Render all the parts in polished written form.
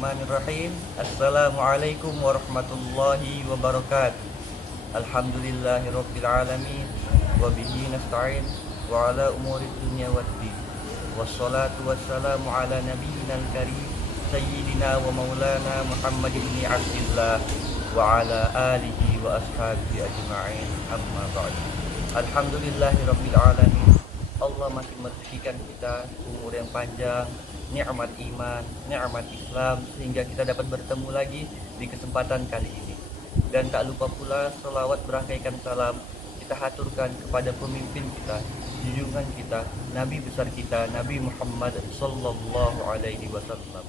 Bismillahirrahmanirrahim. Assalamualaikum warahmatullahi wabarakatuh. Alhamdulillahirabbil alamin wa bihi nasta'in wa ala umuri dunya waddin. Wassalatu wassalamu ala nabiyyinal karim sayyidina wa maulana Muhammad ibn Abdillah wa ala alihi wa ashabihi ajma'in. Amma ba'd. Alhamdulillahirabbil alamin. Allah masih merezekikan kita umur yang panjang, nikmat iman, nikmat Islam, sehingga kita dapat bertemu lagi di kesempatan kali ini. Dan tak lupa pula selawat berangkaikan salam kita haturkan kepada pemimpin kita, junjungan kita, Nabi besar kita, Nabi Muhammad sallallahu alaihi wasallam.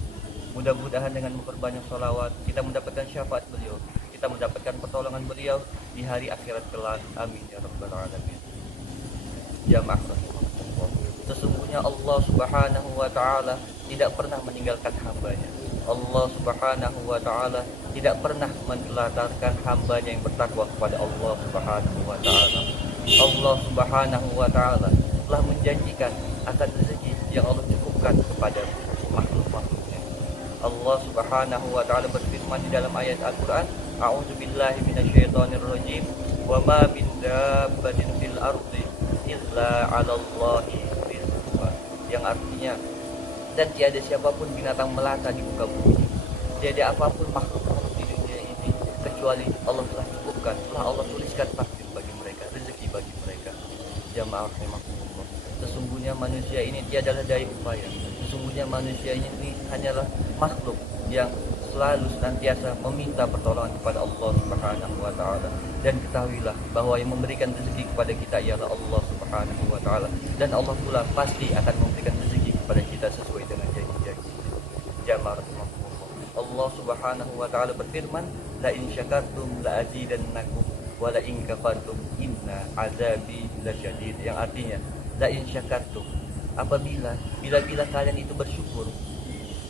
Mudah-mudahan dengan memperbanyak salawat kita mendapatkan syafaat beliau, kita mendapatkan pertolongan beliau di hari akhirat kelak. Amin ya rabbal alamin. Jamaah rahimakumullah. Sesungguhnya Allah Subhanahu wa taala tidak pernah meninggalkan hambanya. Allah Subhanahu wa taala tidak pernah menelantarkan hambanya yang bertakwa kepada Allah Subhanahu wa taala. Allah Subhanahu wa taala telah menjanjikan akan rezeki yang Allah cukupkan kepada makhluk-makhluknya. Allah Subhanahu wa taala berfirman di dalam ayat Al-Qur'an, A'udzubillahi minasyaitonirrajim, wa ma min dabbatin fil ardi illa 'alallahi rizquha, yang artinya dan tiada siapapun binatang melata di muka bumi, tiada apapun makhluk di dunia ini kecuali Allah telah cukupkan, telah Allah tuliskan takdir bagi mereka, rezeki bagi mereka. Jamaah rahimakumullah. Sesungguhnya manusia ini tiadalah daya upaya. Sesungguhnya manusia ini hanyalah makhluk yang selalu senantiasa meminta pertolongan kepada Allah Subhanahu wa taala. Dan ketahuilah bahwa yang memberikan rezeki kepada kita ialah Allah Subhanahu wa taala, dan Allah pula pasti akan memberikan rezeki kepada kita sesuai dengan janji-janji. Jamaah rahimakumullah. Allah Subhanahu wa taala berfirman, la in syakartum la azidannakum wa la in kafartum inna azabi lasyadid, yang artinya la in syakartum, bila kalian itu bersyukur,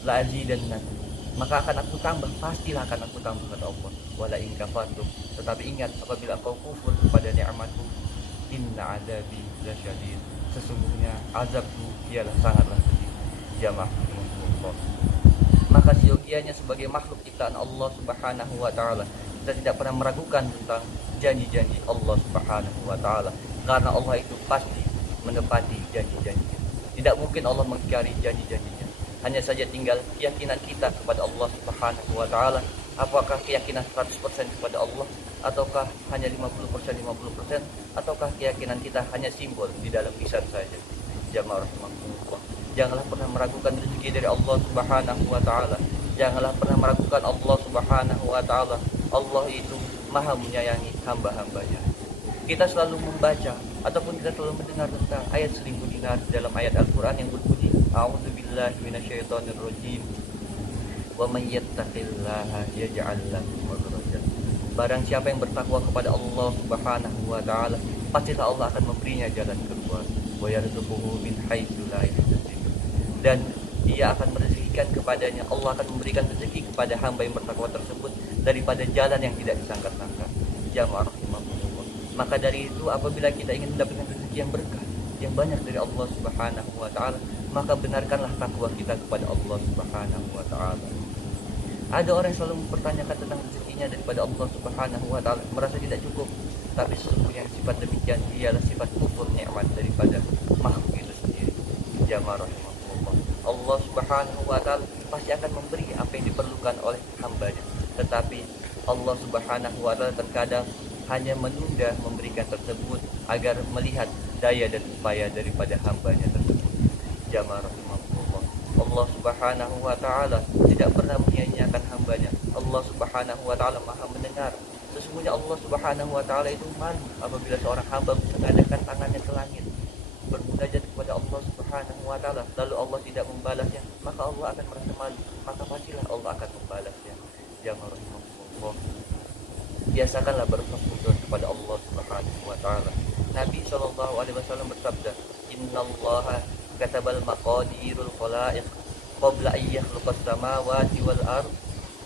la azidannakum, maka akan aku tambah, pastilah akan aku tambah, kata Allah. Wala in kafartum, tetapi ingat apabila kau kufur kepada nikmatku, inna adabi lasyadid, sesungguhnya azabku ialah sangatlah pedih. Jamaah rahimakumullah. Maka siogianya sebagai makhluk ciptaan Allah Subhanahu wa taala, kita tidak pernah meragukan tentang janji-janji Allah Subhanahu wa taala, karena Allah itu pasti menepati janji-janjinya. Tidak mungkin Allah mengingkari janji-janjinya. Hanya saja tinggal keyakinan kita kepada Allah Subhanahu wa taala. Apakah keyakinan 100% kepada Allah, ataukah hanya 50%, ataukah keyakinan kita hanya simbol di dalam lisan saja. Jamaah rahimakumullah. Janganlah pernah meragukan rezeki dari Allah Subhanahu wa taala. Janganlah pernah meragukan Allah Subhanahu wa taala. Allah itu Maha menyayangi hamba-hambanya. Kita selalu membaca ataupun kita selalu mendengar tentang ayat 1000 dinar dalam ayat Al-Qur'an yang berbunyi, A'udzubillahi minasyaitonirrajim, wa may yattaqillaha yaj'al lahu makhrajan. Barang siapa yang bertakwa kepada Allah Subhanahu wa taala, pastilah Allah akan memberinya jalan keluar. Wa yarzuquhu min haitsu la yahtasib. Dan Dia akan merezekikan kepadanya, Allah akan memberikan rezeki kepada hamba yang bertakwa tersebut daripada jalan yang tidak disangka-sangka. Jamaah rahimakumullah. Maka dari itu apabila kita ingin mendapatkan rezeki yang berkah, yang banyak dari Allah Subhanahu wa taala, maka benarkanlah takwa kita kepada Allah Subhanahu wa taala. Ada orang yang selalu mempertanyakan tentang rezekinya daripada Allah Subhanahu wa taala, merasa tidak cukup, tapi sesungguhnya sifat demikian ialah sifat kufur nikmat daripada makhluk itu sendiri. Jamaah rahimakumullah. Allah Subhanahu wa taala pasti akan memberi apa yang diperlukan oleh hambanya, tetapi Allah Subhanahu wa taala terkadang hanya menunda memberikan tersebut agar melihat daya dan upaya daripada hambanya tersebut. Jamaah rahimakumullah. Allah Subhanahu wa taala tidak pernah menyia-nyiakan hambanya. Allah Subhanahu wa taala Maha mendengar. Sesungguhnya Allah Subhanahu wa taala itu malu apabila seorang hamba mengadakan tangannya ke langit bermunajat kepada Allah Subhanahu wa taala, lalu Allah tidak membalasnya, maka Allah akan merasa malu, maka pastilah Allah akan membalasnya. Jamaah rahimakumullah. Biasakanlah berhusnuzon kepada Allah Subhanahu wa taala. Nabi sallallahu alaihi wasallam bersabda, "Innallaha katabal maqadirul khalaiq qabla an yakhluqas samawati wal ard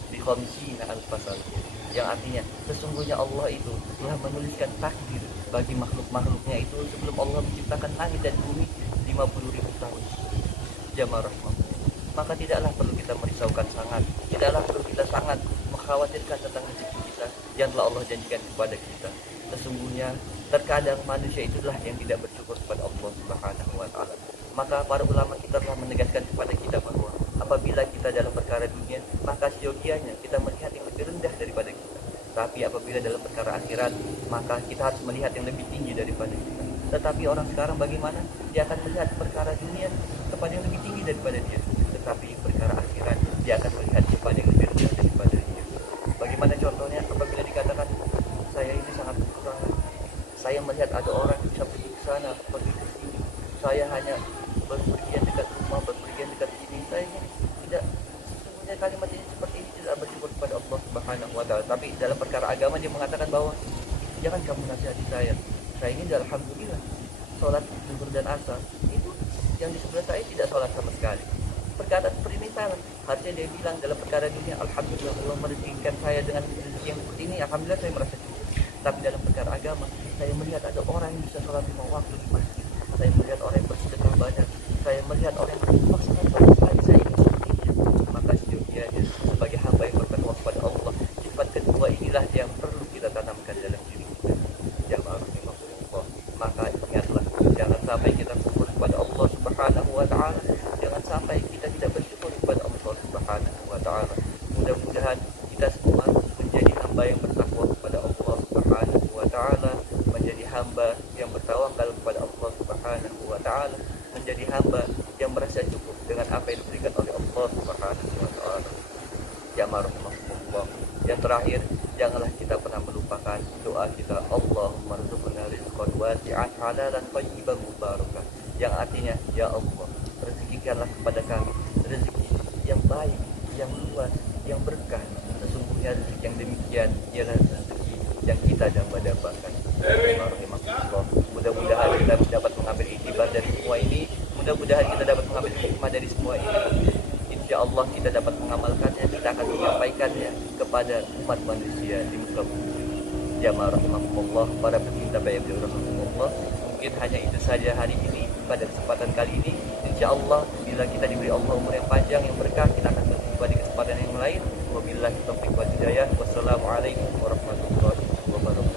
bi khamsina alf sana." Yang artinya sesungguhnya Allah itu telah menuliskan takdir bagi makhluk-makhluknya itu sebelum Allah menciptakan langit dan bumi 50.000 tahun. Jamaah rahmatullah. maka tidaklah perlu kita merisaukan sangat, tidaklah perlu kita sangat mengkhawatirkan tentang rezeki kita yang telah Allah janjikan kepada kita. Sesungguhnya terkadang manusia itulah yang tidak bersyukur kepada Allah Subhanahu wa taala. Maka para ulama kita telah menegaskan kepada kita bahwa apabila kita dalam perkara dunia, maka siogianya kita melihat yang lebih rendah daripada kita. Tapi apabila dalam perkara akhirat, maka kita harus melihat yang lebih tinggi daripada kita. Tetapi orang sekarang bagaimana? Dia akan melihat perkara dunia kepada yang lebih tinggi daripada dia. Tetapi perkara akhirat, dia akan melihat kepada yang lebih rendah daripada dia. Bagaimana contohnya apabila dikatakan, saya ini sangat kekurangan, saya melihat ada orang yang bisa pergi ke sana, pergi ke sini, saya hanya berpergian dekat rumah, berpergian dekat sini, saya ini tidak. Sesungguhnya kalimat ini seperti ini tidak bersyukur kepada Allah Subhanahu wa taala. Tapi dalam perkara agama dia mengatakan bahwa jangan kamu nasihati saya ini alhamdulillah sholat zuhur dan asar, itu yang di sebelah saya tidak sholat sama sekali. Perkataan seperti ini salah. Harusnya dia bilang dalam perkara dunia, alhamdulillah Allah merezekikan saya dengan rezeki yang seperti ini, alhamdulillah saya merasa cukup. Tapi dalam perkara agama, saya melihat ada orang yang bisa sholat 5 waktu di masjid, saya melihat orang yang bersedekah banyak, saya melihat orang yang memaksakan sholat sekali, saya ingin seperti itu. Maka sejujurnya sebagai hamba yang bertakwa kepada Allah, sifat kedua inilah yang perlu kita tanamkan dalam diri kita. Jamaah rahimahullah. Maka ingatlah, jangan sampai kita kufur kepada Allah Subhanahu wa taala, jangan sampai kita tidak bersyukur kepada Allah Subhanahu wa taala. Mudah-mudahan kita semua menjadi hamba yang bertakwa kepada Allah Subhanahu wa taala, menjadi hamba yang bertawakal kepada Allah Subhanahu wa taala, menjadi hamba yang merasa cukup dengan apa yang diberikan oleh Allah Subhanahu wa taala. Jamaah rahimahullah. Yang terakhir, janganlah kita pernah melupakan doa kita, Allahumma rzuqna rizqan wasi'an halalan thayyiban mubarakan, yang artinya, ya Allah, rezekikanlah kepada kami rezeki yang baik, yang luas, yang berkah. Sesungguhnya rezeki yang demikian ialah rezeki yang kita dambakan. Mudah-mudahan kita dapat mengambil iktibar dari semua ini, mudah-mudahan kita dapat mengambil hikmah dari semua ini. Insya Allah kita dapat mengamalkannya, kita akan menyampaikannya kepada umat manusia di muka bumi. Jamaah rahimahumullah, para pecinta bayang rahimahumullah, mungkin hanya itu saja hari ini. Pada kesempatan kali ini, insya Allah bila kita diberi Allah umur yang panjang, yang berkah, kita akan berjumpa di kesempatan yang lain. Wabillahi taufiq wal hidayah. Wassalamualaikum warahmatullahi wabarakatuh.